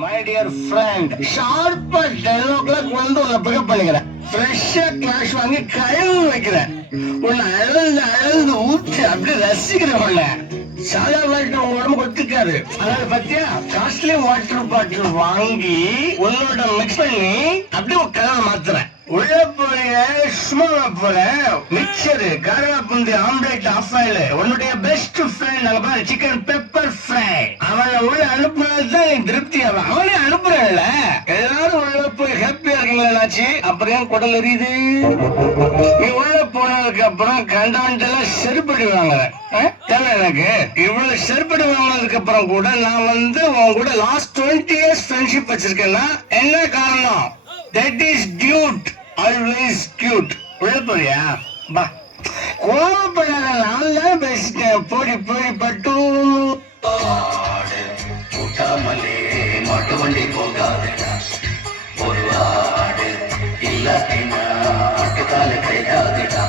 My dear friend, ஷார்ப்பா 10 o'clock வந்து உன்னை பிக்கப் பண்ணிக்கிறேன். ஃப்ரெஷ்ஷா கிளாஷ் வாங்கி கழுவு வைக்கிறேன். உன்னை அழுது ஊற்றி அப்படியே ரசிக்கிறேன். உன்னை சாதா வாட்டர் உங்க உடம்பு ஒத்துக்காது. அதாவது பத்தியா காஸ்ட்லி வாட்டர் பாட்டில் வாங்கி உன்னோட மிக்ஸ் பண்ணி அப்படியே ஒரு கலர் மாத்துறேன். உள்ள போறிய சும்மா போல மிக்சரு கருவேப்புந்தி ஆம்லேட் ஆஃப் ஆயில் உன்னுடைய பெஸ்ட் ஃப்ரெண்ட் அங்க பாரு சிக்கன் பெப்பர் ஃப்ரை அவனை உள்ள அனுப்புனதுதான் நீ திருப்தி ஆகும். அவனே அனுப்புறேன்ல எல்லாரும் உள்ள போய் ஹாப்பியா இருக்கீங்களாச்சு. அப்புறம் குடல் எரியுது. நீ உள்ள போனதுக்கு அப்புறம் கண்டவன்ட்டெல்லாம் செருப்படி வாங்குறேன். எனக்கு இவ்வளவு செருப்படி வாங்கினதுக்கு அப்புறம் கூட நான் வந்து உன் கூட லாஸ்ட் 20 years ஃப்ரெண்ட்ஷிப் வச்சிருக்கேன்னா என்ன காரணம்? That is cute, always cute. உள்ள போறியா? பா கோபப்படாத நான் தான் பேசிட்டேன். போடி பட்டு கூட்டாமலே மாட்டு வண்டி போகாதடா. ஒரு ஆடு இல்லாட்டினா ஆட்டுக்கால கிடையாதுடா.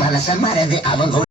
மனச மறந்து அவங்க